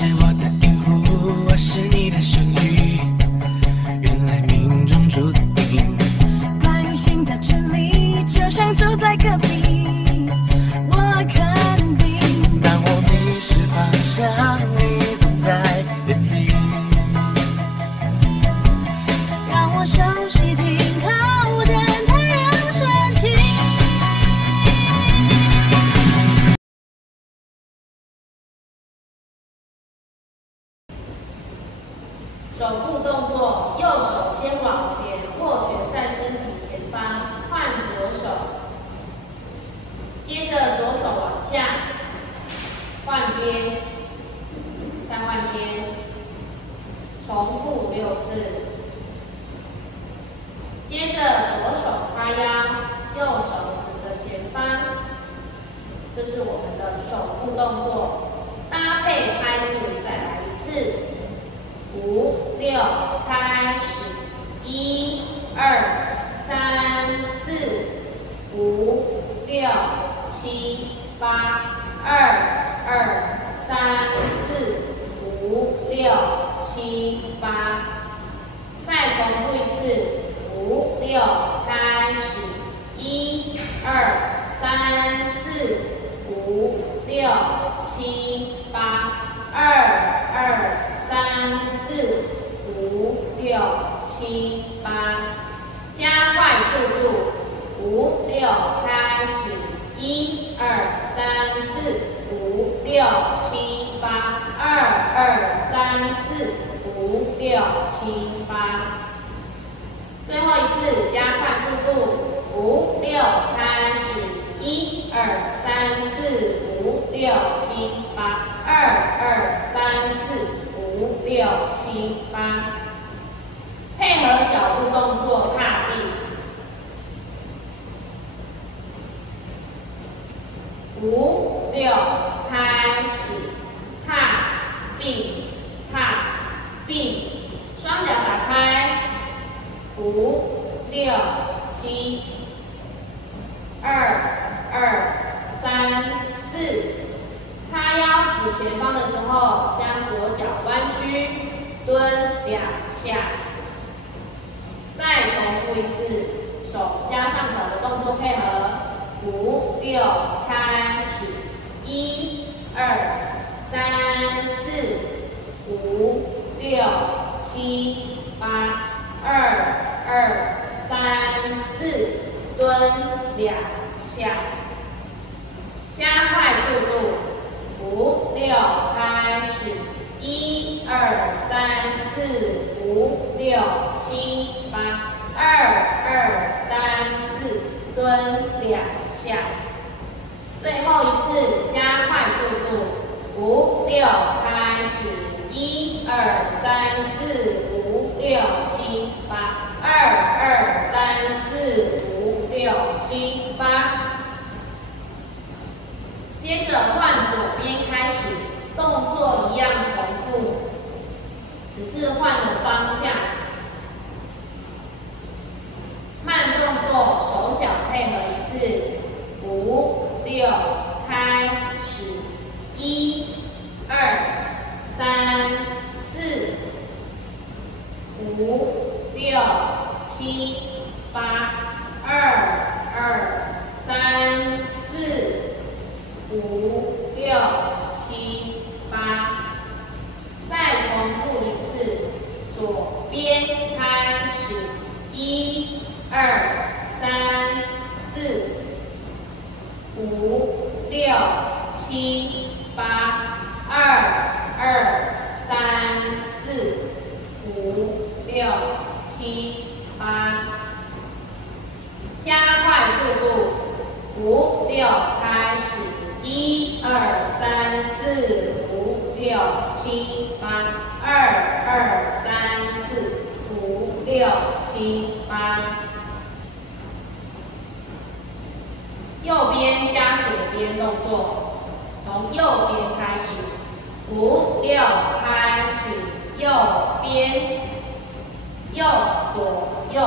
是我的音符，我是你的旋律，原来命中注定。关于心的真理，就像住在隔壁，我肯定。当我迷失方向，你总在原地，让我休息停靠，等太阳升起。手部动作，右手先往前，握拳在身体前方，换左手，接着左手往下，换边，再换边，重复6次。接着左手叉腰，右手指着前方，这是我们的手部动作，搭配拍子再来一次。5、6，开始，1、2、3、4、5、6、7、8，2、2、3、4、5、6、7、8，再重复一次，5、6，开始，1、2、3、4、5、6、7、8，2、2、3、4、5、6、7、8，加快速度，5、6，开始，1、2、3、4、5、6、7、8，2、2、3、4、5、6、7、8，最后一次加快速度，5、6，开始，1、2、3、4、5、6、7、8，2、2、3、4。5、6、7、8，配合脚步动作踏地。5、6，开始，踏并踏并，双脚打开。5、6、7、2、2、3、4。叉腰指前方的时候，将左脚弯曲，蹲2下。再重复一次，手加上脚的动作配合。5、6，开始，1、2、3、4、5、6、7、8，2、2、3、4，蹲2下。加快速度。5、6，开始，1、2、3、4、5、6、7、8，2、2、3、4，蹲2下。最后一次加快速度，5、6，开始，1、2、3、4、5、6、7、8，2、2、3、4、5、6、7、8。接着换左边开始，动作一样重复，只是换了方向。慢动作，手脚配合一次。5、6，开始，1、2、3、4、5、6、7、8，2、2、3、4。5、6、7、8，再重复一次，左边开始，1、2、3、4、5、6、7、8，2、2、3、4、5、6、7、8，加快速度，5、6，开始。1、2、3、4、5、6、7、8，2、2、3、4、5、6、7、8。右边加左边动作，从右边开始。5、6，开始，右边，右左右，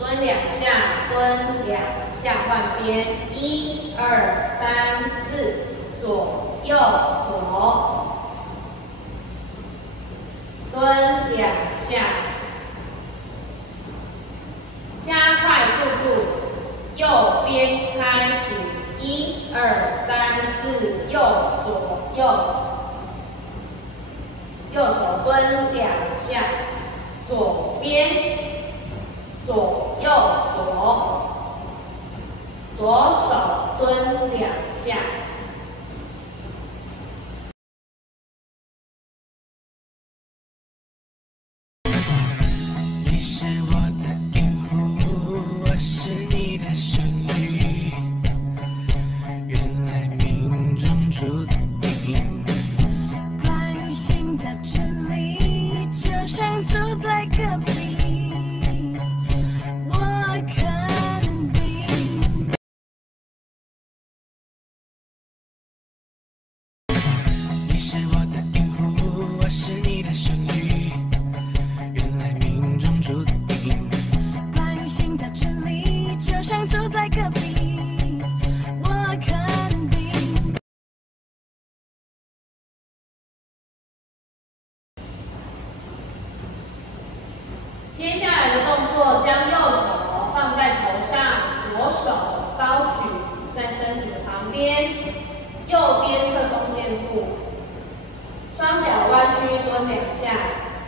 蹲2下，蹲2下，换边，1、2、3、4，左右左左右，右手蹲2下，左边，左右左手蹲2下。你是我的音符，我是你的旋律。原来命中注定。关于心的真理，就像住在隔壁，我肯定。你是我的音符，我是你的旋律。原来命中注定。关于心的真理，就像住在隔壁，我肯定。接下来的动作，将右手放在头上，左手高举在身体的旁边，右边侧弓箭步，双脚弯曲蹲2下，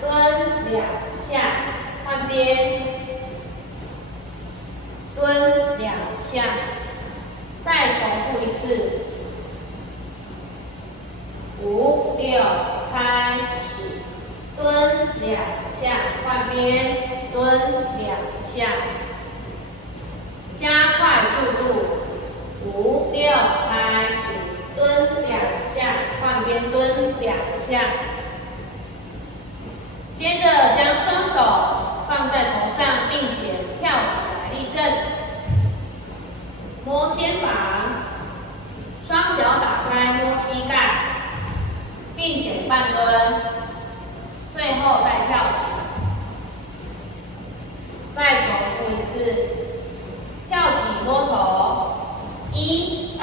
蹲2下，换边，蹲2下，再重复一次，5、6，开始。蹲2下，换边，蹲2下，加快速度，5、6，开始，蹲2下，换边，蹲2下。接着将双手放在头上，并且跳起来立正，摸肩膀，双脚打开摸膝盖，并且半蹲。最后再跳起，再重复一次，跳起摸头，1、2、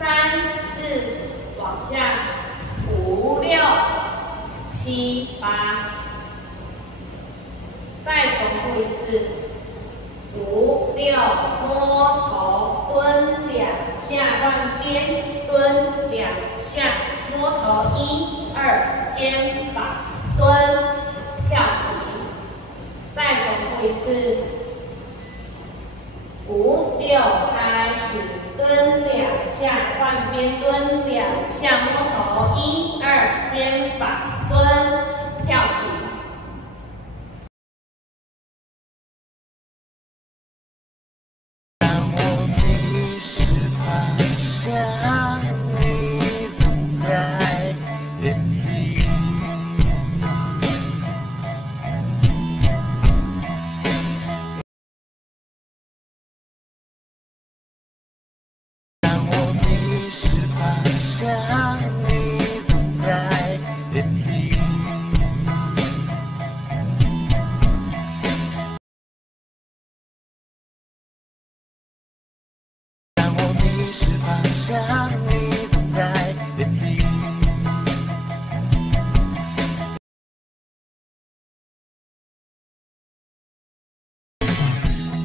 3、4，往下，5、6、7、8，再重复一次，5、6，摸头，蹲2下，换边，蹲2下，摸头，1、2，肩膀蹲，跳起，再重复一次，5、6，开始，蹲2下，换边，蹲2下，摸头，1、2，肩膀蹲，跳起。让我迷失方向，你总在原地。让我迷失方向，你总在原地。让我迷失方向，你总在原地。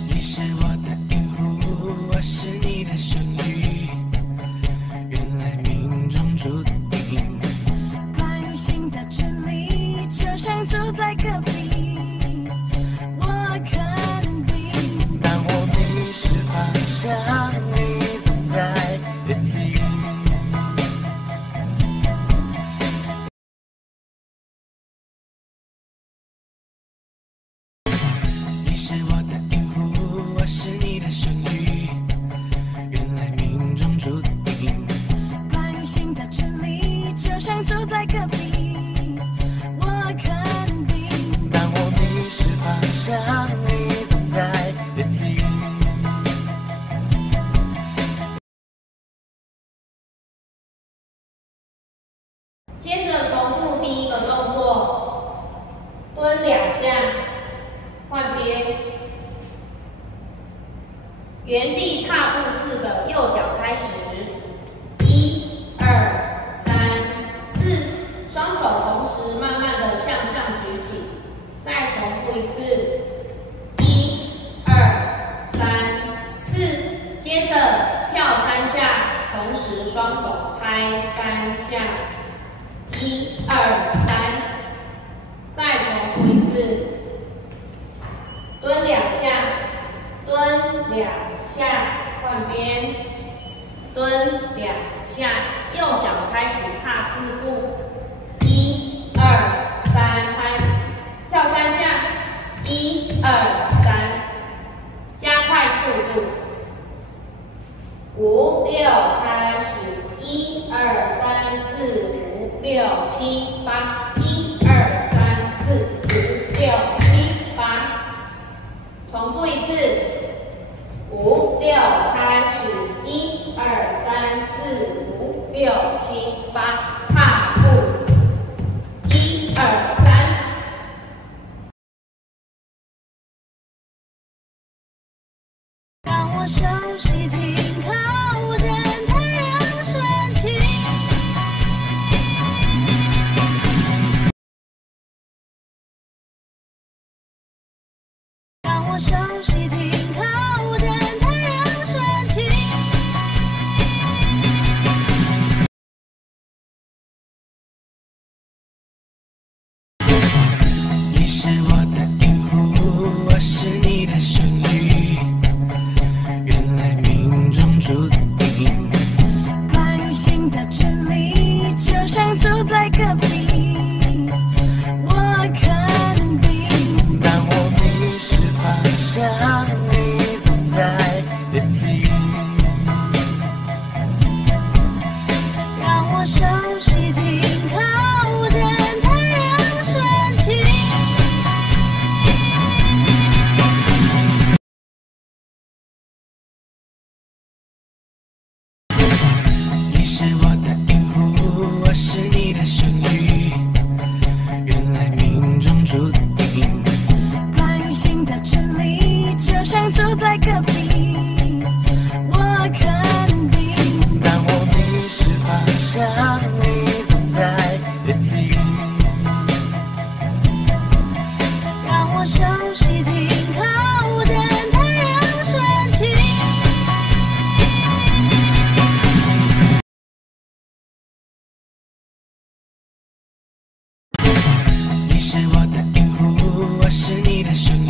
你是我的音符，我是你的旋律。原来命中注定。关于心的真理，就像住在隔壁，我肯定。让我迷失方向，你总在原地。你是我的音符，我是你的旋律。原来命中注定。关于心的真理，就像住在隔壁，我肯定。让我迷失方向，你总在原地。接着重复第一个动作，蹲2下，换边，原地踏步4个，右脚开始，1、2、3、4，双手同时慢慢的向上举起，再重复一次，1、2、3、4，接着跳3下，同时双手拍3下，1、2、3，再重复一次，蹲2下，蹲2下，换边，蹲2下，右脚开始踏4步，1、2、3，拍跳3下，1、2、3，加快速度。5、6，开始，1、2、3、4、5、6、7、8，1、2、3、4、5、6、7、8，重复一次。5、6，开始，1、2、3、4、5、6、7、8，踏步，1、2、3。让我休息停靠，等太阳升起。让我休息停靠，等太阳升起。你是我的音符，我是你的旋律。原来命中注定，关于心的真理，就像住在隔壁，我肯定。当我迷失方向，你总在原地。让我休息停靠，等太阳升起。你是我的音符，我是你的旋律。原来命中注定，关于心的真理，就像住在隔壁，我肯定。当我迷失方向，你总在原地。让我休息停靠，等太阳升起。你是我的音符，我是你的旋